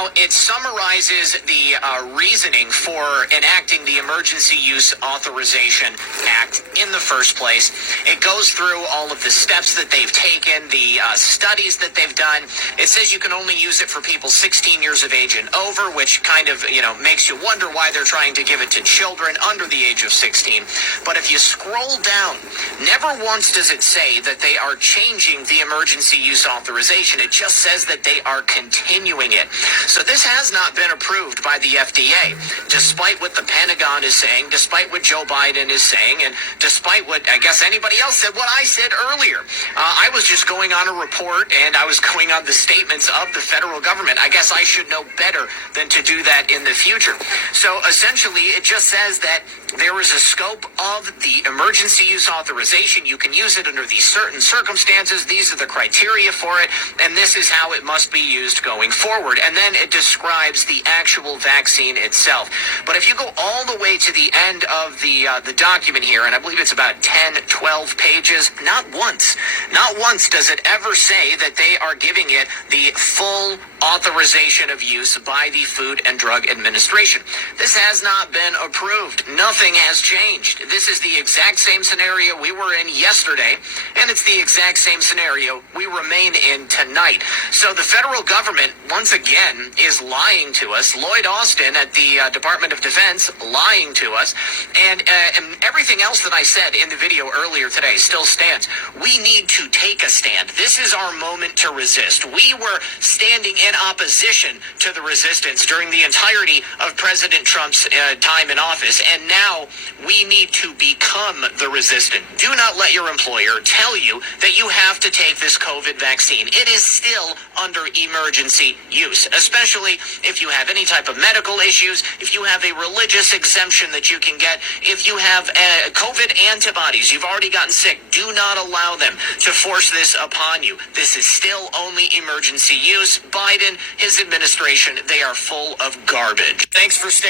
It summarizes the reasoning for enacting the Emergency Use Authorization Act in the first place. It goes through all of the steps that they've taken, the studies that they've done. It says you can only use it for people 16 years of age and over, which kind of, makes you wonder why they're trying to give it to children under the age of 16. But if you scroll down, never once does it say that they are changing the Emergency Use Authorization. It just says that they are continuing it. So this has not been approved by the FDA, despite what the Pentagon is saying, despite what Joe Biden is saying, and despite what I guess anybody else said, what I said earlier. I was just going on a report, and I was going on the statements of the federal government. I guess I should know better than to do that in the future. So essentially, it just says that there is a scope of the emergency use authorization. You can use it under these certain circumstances. These are the criteria for it, and this is how it must be used going forward. And then it describes the actual vaccine itself. But if you go all the way to the end of the document here, and I believe it's about 10, 12 pages, not once does it ever say that they are giving it the full authorization of use by the Food and Drug Administration. This has not been approved. Nothing has changed. This is the exact same scenario we were in yesterday, and it's the exact same scenario we remain in tonight. So the federal government, once again, is lying to us. Lloyd Austin at the Department of Defense lying to us, and everything else that I said in the video earlier today still stands. We need to take a stand. This is our moment to resist. We were standing in opposition to the resistance during the entirety of President Trump's time in office, and now we need to become the resistant. Do not let your employer tell you that you have to take this COVID vaccine. It is still under emergency use, especially if you have any type of medical issues, if you have a religious exemption that you can get, if you have COVID antibodies, you've already gotten sick. Do not allow them to force this upon you. This is still only emergency use. Biden, his administration, they are full of garbage. Thanks for sticking